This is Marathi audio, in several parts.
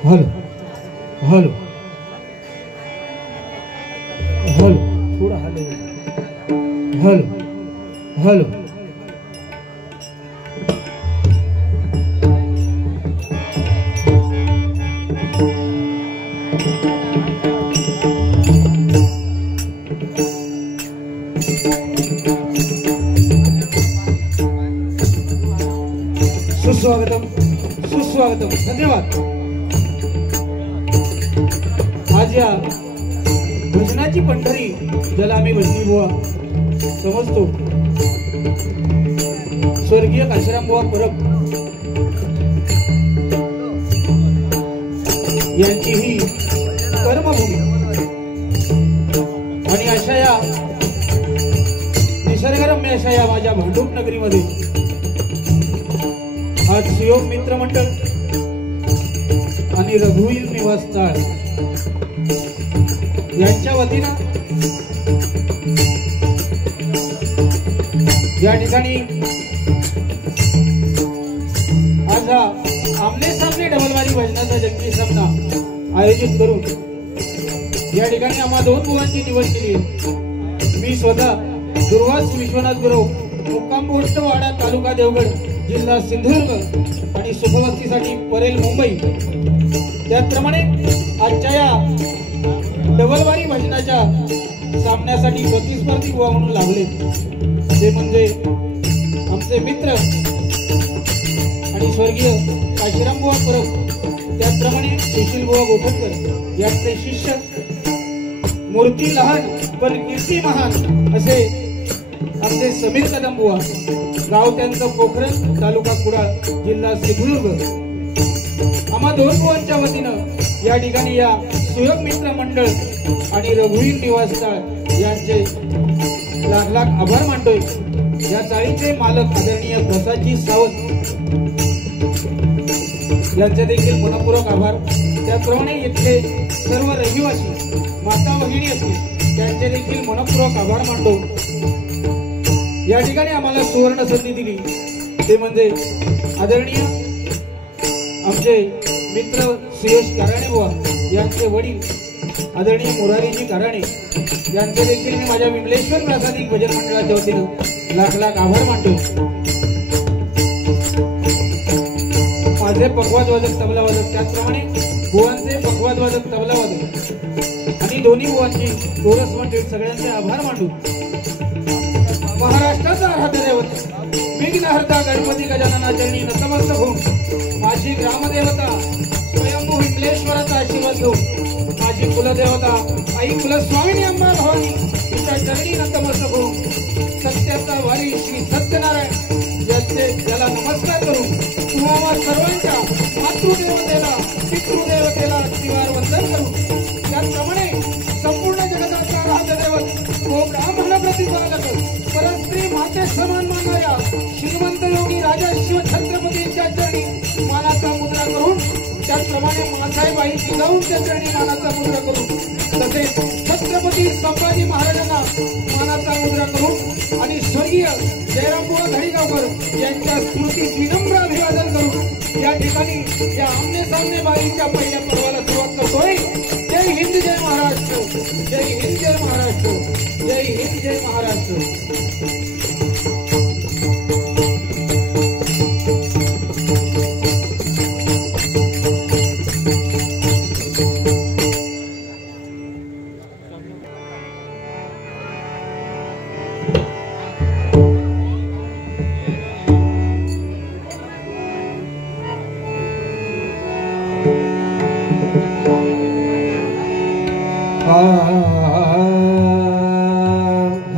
हॅलो हॅलो हॅलो थोड़ा हॅलो हॅलो हॅलो सुस्वागतम सुस्वागतम धन्यवाद। आज या भजनाची पंढरी ज्याला आम्ही भजनी बुवा समजतो, स्वर्गीय काशीराम बुवा परब यांची ही कर्मभूमी आणि अशा या निसर्गरम्य अशा या माझ्या भांडूप नगरीमध्ये आज सुयोग मित्र मंडळ आणि रघुवीर निवासस्थळ यांच्या वतीनं या ठिकाणी आज हा आमने सामने डबलवारी भजनाचा जंगी सामना आयोजित करून या ठिकाणी आम्हा दोन मुलांची निवड केली आहे। मी स्वतः दुर्वास विश्वनाथ गुरु, मुक्काम पोस्ट वाडा, तालुका देवगड, जिल्हा सिंधुदुर्ग आणि सुखवस्तीसाठी परेल मुंबई। त्याचप्रमाणे आजच्या या डबलवारी भजनाच्या सामन्यासाठी प्रतिस्पर्धी बुवा म्हणून लागले ते म्हणजे आमचे मित्र आणि स्वर्गीय काशीराम बुवा परब, त्याचप्रमाणे सुशील बुवा गोठणकर यांचे शिष्य, मूर्ती लहान पण कीर्ती महान असे आमचे समीर कदम बुवा, गाव त्यांचं पोखरण, तालुका कुडाळ, जिल्हा सिंधुदुर्ग। आम्हा दोन बुवांच्या वतीनं या ठिकाणी या सुयोग मित्र मंडळ आणि रघुवीर निवासस्थळ यांचे लाख लाख आभार मानतोय। या चाळीचे मालक आदरणीय प्रसादजी सावंत यांचे देखील मनपूर्वक आभार। त्याचप्रमाणे इथले सर्व रहिवासी, माता भगिनी असतील त्यांचे देखील मनपूर्वक आभार मानतो। या ठिकाणी आम्हाला सुवर्ण संधी दिली ते म्हणजे आदरणीय आमचे मित्र सुयश काराणे बुवा यांचे वडील आदरणीय मुरारीजी काराणे यांचे देखील मी माझ्या विमलेश्वर प्रासादिक भजन मंडळाच्या वतीनं लाख लाख आभार मानतो। माझे पखवाज वादक तबला वादक, त्याचप्रमाणे बुवांचे पखवाज वादक तबला वादक आणि दोन्ही बुवांची कोरस मंडळी सगळ्यांचे आभार मानतो। महाराष्ट्राचा आराध्य दैवत विघ्नहर्ता गणपती गजानना चरणी नतमस्तक होऊन माझी ग्रामदेवता स्वयंभू विमलेश्वराचा आशीर्वाद घेऊन माझी कुलदेवता आई कुलस्वामिनी अंबा भवानी तिच्या चरणी नतमस्तक होऊन सत्याचा वारी श्री सत्यनारायण याला नमस्कार करून तुम्हा सर्वांच्या मातृदेवतेला पितृदेवतेला त्रिवार वंदन करून त्याचप्रमाणे संपूर्ण जगताचा राजदैवत व ब्राह्मण प्रतिपालक परस्त्री माते समान मानणाऱ्या श्रीमंत योगी राजा शिव छत्रपतींच्या चरणी मानाचा मुद्रा करून त्याचप्रमाणे मासाहेब आई जिजाऊंच्या चरणी मानाचा मुद्रा करून तसेच छत्रपती संभाजी महाराजांना मानाचा मुद्रा करून आणि स्वर्गीय जयरामबुवा धडीगावकर यांच्या स्मृतीस विनम्र अभिवादन करून या ठिकाणी या आमने सामने बाईच्या पहिल्या पर्वाला सुरुवात करतोय। जय हिंद जय महाराष्ट्र, जय हिंद जय महाराष्ट्र, जय हिंद जय महाराष्ट्र।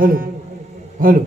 हॅलो हॅलो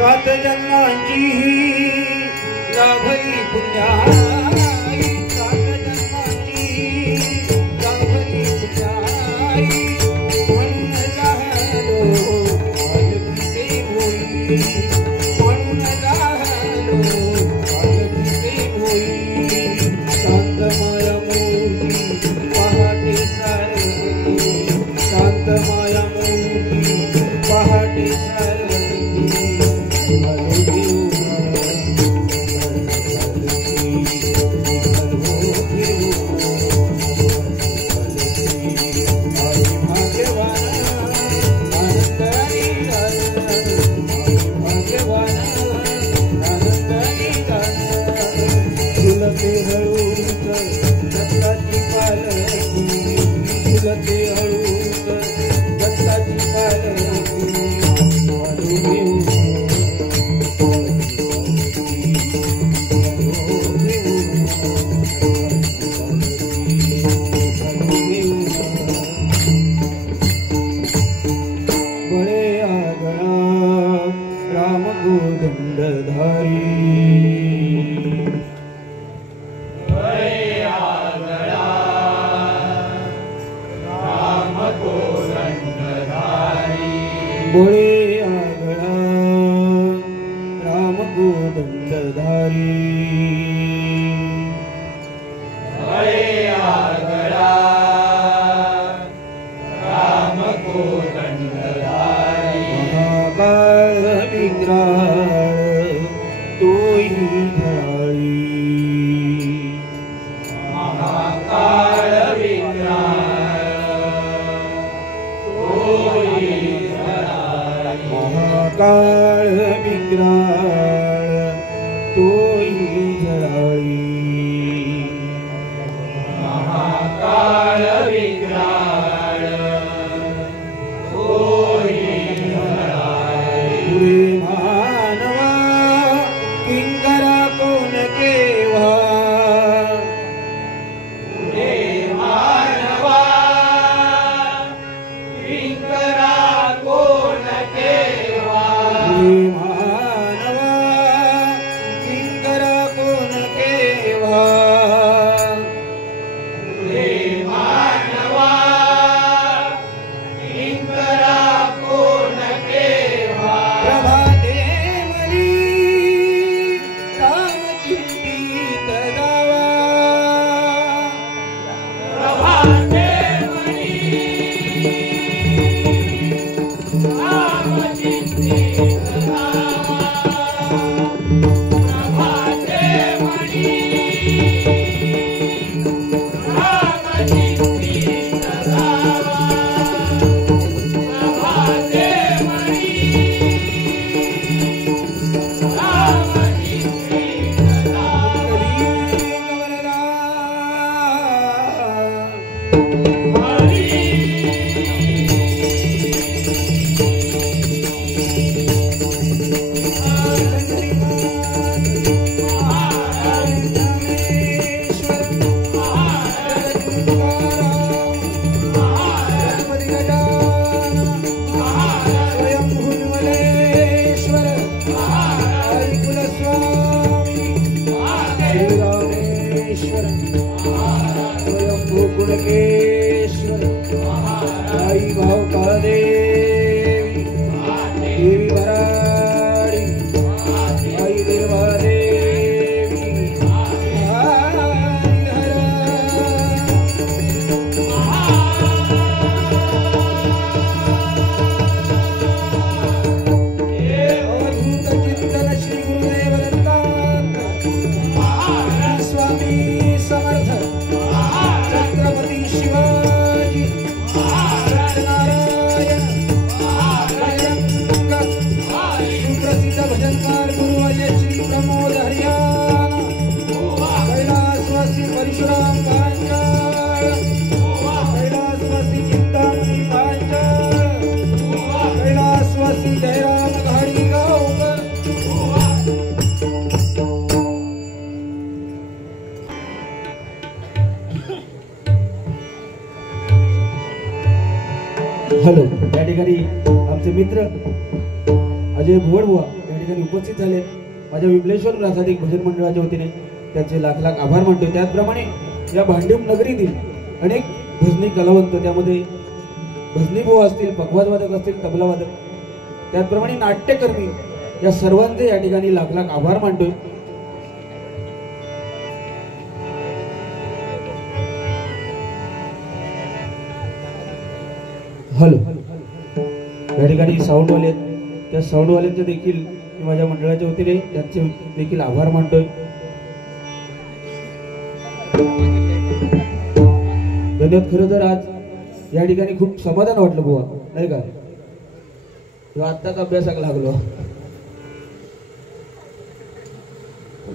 सात जन्मांची लाभली पुण्याई, सात जन्मांची लाभली पुण्याई, म्हणून झालो अलगीचे होई, म्हणून झालो अलगीचे होई. शांत माया मोठी पहाटे सारखी, शांत माया मोठी पहाटे सारखी. बोळे आगळा राम गोदंडधारी, बोळे आगळा राम गोदंडधारी. महाकाळ विक्राळ तोही झळाळी, महाकाळ विक्राळ तोही महाकाळ विक्राळ तोही झळाळी, महाकाळ विक्राळ तोही झळाळी. पुढे मानवा हॅलो, या ठिकाणी आमचे मित्र अजय भुवडबुवा या ठिकाणी उपस्थित झाले. माझ्या विमलेश्वर प्रासादिक भजन मंडळाच्या वतीने त्यांचे लाख लाख आभार मानतो. त्याचप्रमाणे या भांडूप नगरीतील अनेक भजनी कलावंत, त्यामध्ये भजनी बुवा असतील, पखवाजवादक असतील, तबलावादक, त्याचप्रमाणे नाट्यकर्मी, या सर्वांचे या ठिकाणी लाख लाख आभार मानतोय. हॅलो, या ठिकाणी साऊंडवाले आहेत, त्या साऊंडवाल्यांचे देखील माझ्या मंडळाच्या वतीने त्यांचे देखील आभार मानतोय. धन्यवाद. खरं तर आज या ठिकाणी खूप समाधान वाटलं बुवा, नाही का? आत्ताच अभ्यासाक लागलो.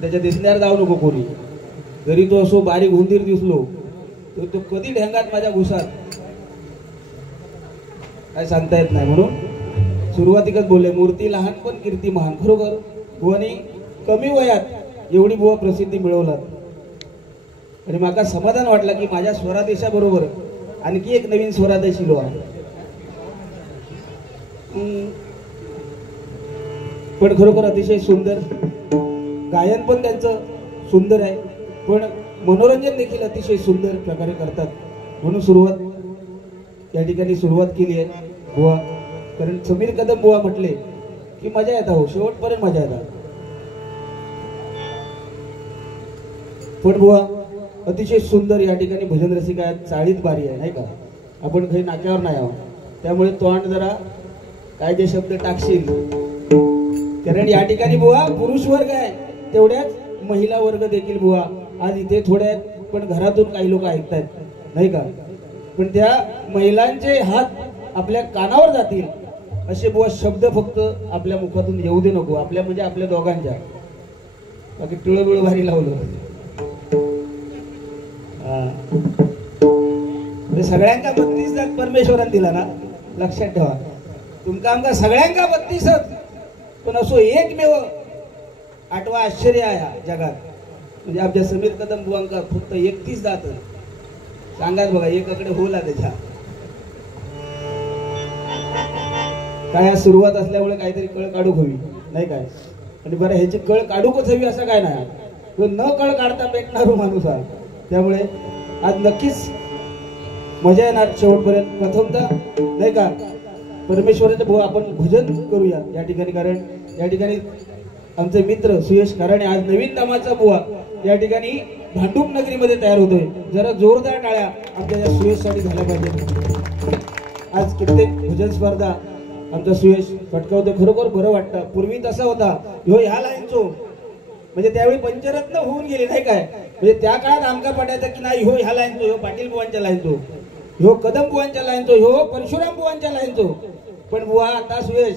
त्याच्या दिसण्यावर जाऊ नको कोणी, जरी तो असो बारीक हुंदीर दिसलो तर तो कधी ढेंगात माझ्या घुसात काय सांगता येत नाही. म्हणून सुरुवातीकच बोलले, मूर्ती लहान पण कीर्ती महान. खरोखर बुवानी कमी वयात एवढी बुवा प्रसिद्धी मिळवलात आणि माका समाधान वाटला की माझ्या स्वरादेशाबरोबर आणखी एक नवीन स्वरादेश शिलो आहे. पण खरोखर अतिशय सुंदर गायन पण त्यांचं सुंदर आहे, पण मनोरंजन देखील अतिशय सुंदर प्रकारे करतात. म्हणून या ठिकाणी सुरुवात केली आहे बुवा. कारण समीर कदम बुवा म्हटले की मजा येत हो, शेवटपर्यंत मजा येतात. पण बुवा अतिशय सुंदर या ठिकाणी भजन रसिका आहेत, चाळीत बारी आहे, नाही का? आपण काही नाक्यावर नाही आहोत, त्यामुळे तोंड जरा काय जे शब्द टाकशील, कारण या ठिकाणी बुवा पुरुष वर्ग आहे, तेवढ्याच महिला वर्ग देखील बुवा आज इथे थोड्या, पण घरातून काही लोक ऐकतायत, नाही का? पण त्या महिलांचे हात आपल्या कानावर जातील असे बुवा शब्द फक्त आपल्या मुखातून येऊ दे नको. आपल्या म्हणजे आपल्या दोघांच्या, बाकी टिळबिळ भारी लावलं. सगळ्यांका 32 लाख परमेश्वरान दिला ना, लक्षात ठेवा. तुमका आमका सगळ्यांका 32, पण असो एकमेव 8वा आश्चर्य आहे जगात, म्हणजे आमच्या समीर कदम बुवांका फक्त 31 दात. सांगाच बघा, एकाकडे होला त्याच्या काय सुरुवात असल्यामुळे काहीतरी कळ काढूक हवी, नाही काय? आणि बरं ह्याची कळ काढूकच हवी असं काय नाही, पण न कळ काढता भेटणार माणूस आहे. त्यामुळे आज नक्कीच मजा येणार शेवटपर्यंत. प्रथमतः नाही का परमेश्वराचं भाऊ आपण भजन करूया या ठिकाणी, कारण या ठिकाणी आमचे मित्र सुयश कराणे आज नवीन नामाचा बुवा या ठिकाणी भांडूप नगरीमध्ये तयार होतोय. जरा जोरदार टाळ्या आमच्या या सुयशसाठी झाल्या पाहिजे. आज कित्येक भजन स्पर्धा आमचा सुयश पटकावतो, खरोखर बरं वाटतं. पूर्वी तसा होता, ह्यो ह्या लाईनचो, म्हणजे त्यावेळी पंचरत्न होऊन गेले, नाही काय? म्हणजे त्या काळात आमका पडायचं की नाही, ह्यो ह्या लाईनचो, ह्यो पाटील बुवांच्या लाईनचो, ह्यो कदम बुवांच्या लाईनचो, ह्यो परशुराम बुवांच्या लाईनचो. पण बुवा आता सुयश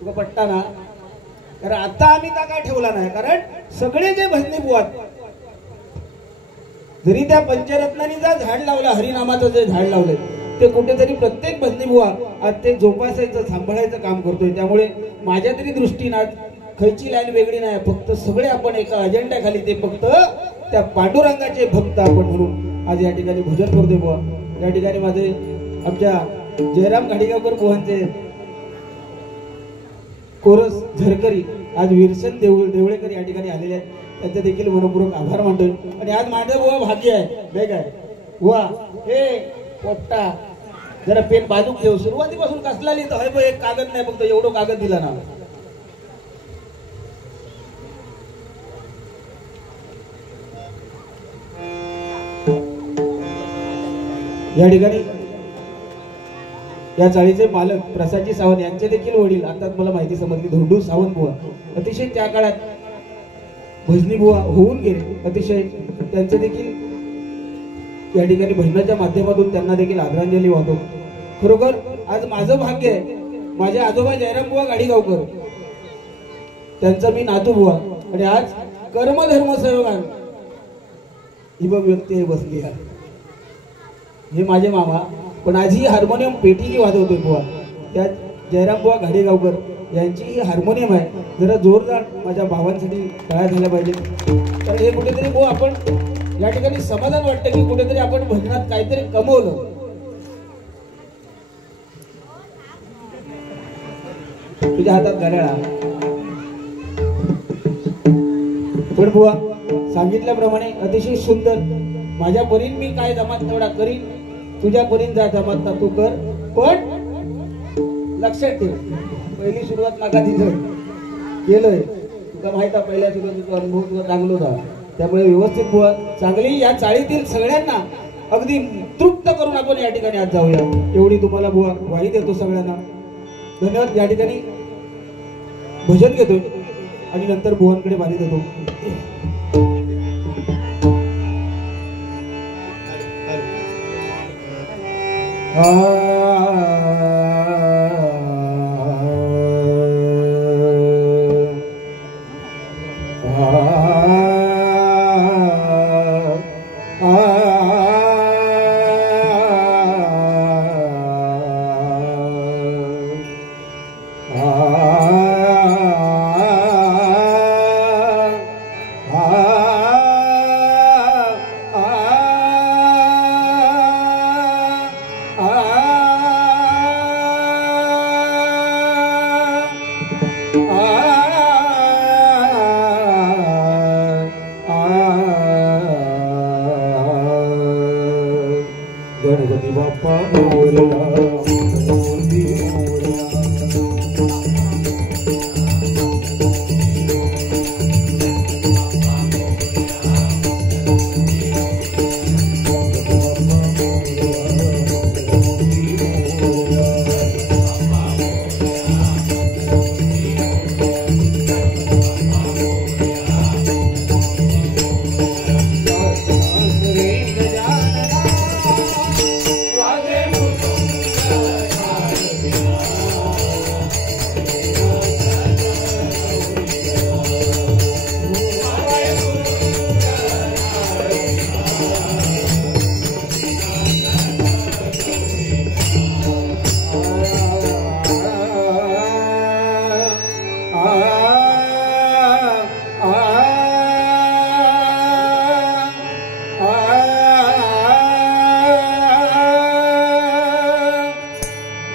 तुका पट्टा ना, कारण आता आम्ही त्या काय ठेवला नाही, कारण सगळे जे भजनी बुवा जरी त्या पंचरत्नांनी जा झाड लावला, हरिनामाचं जे झाड लावलंय ते कुठेतरी प्रत्येक भजनी बुवा आज ते जोपासायचं, सांभाळायचं काम करतोय. त्यामुळे माझ्या तरी दृष्टीनं खयची लाईन वेगळी नाही, फक्त सगळे आपण एका अजेंड्याखाली ते फक्त त्या पांडुरंगाचे भक्त आपण म्हणून आज या ठिकाणी भजन करतोय बुवा. या ठिकाणी माझे आमच्या जयराम घाडीगावकर बुवांचे कोरस झरकरी आज विरसन देवळेकर या ठिकाणी आलेले आहेत, त्यांचे देखील मनपूर्वक आभार मानतोय. आणि आज माझं बुवा भाग्य आहे नाही काय बुवा, हे पोट्टा जरा पेन बाजूक ठेव, सुरुवातीपासून कसला लिहितो आहे, एक कागद नाही फक्त एवढं कागद दिला ना. या ठिकाणी या चाळीचे मालक प्रसादजी सावंत यांचे देखील वडील आता मला माहिती समजली, धोंडू सावंत बुवा अतिशय त्या काळात भजनी बुवा होऊन गेले, अतिशय त्यांचे देखील या ठिकाणी भजनाच्या माध्यमातून त्यांना देखील आदरांजली वाहतो. खरोखर आज माझं भाग्य आहे, माझे आजोबा जयराम बुवा गाडीगावकर त्यांचा मी नातू बुवा, आणि आज कर्मधर्म सहयोगान ही बघ व्यक्ती आहे बसली आहे, हे माझे मामा, पण आज ही हार्मोनियम पेटी जी वाजवतोय बुवा त्यात जयराम बुवा घाडेगावकर यांची ही हार्मोनियम आहे. जरा जोरदार माझ्या भावांसाठी टाळ्या झाल्या पाहिजे. तर हे कुठेतरी बुवा आपण या ठिकाणी समाधान वाटतं की कुठेतरी आपण भजनात काहीतरी कमवलं. तुझ्या हातात घड्याळा. पण बुवा सांगितल्याप्रमाणे अतिशय सुंदर, माझ्या परीन मी काय जमात तेवढा करीन, तुझ्या परीन जा जमात ना तू कर, पण लक्षात ठेव पहिली सुरुवात नाका दिलं केलंय, तुला माहित आहे पहिल्या सुरुवातीचा अनुभव तुला चांगला होता, त्यामुळे व्यवस्थित बुवा चांगली या चाळीतील सगळ्यांना अगदी तृप्त करून आपण या ठिकाणी आज जाऊया, एवढी तुम्हाला बुवा ग्वाही देतो सगळ्यांना. धन्यवाद. या ठिकाणी भजन घेतोय आणि नंतर बुवांकडे बारी देतो. गणपती बाप्पा मोरया, गणपती मोरया.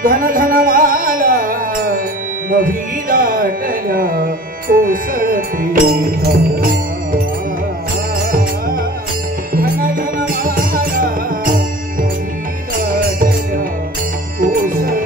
घन घन वाला नभी दाटल्या कोसळती, घन घन वाला नभी दाटल्या कोसळती.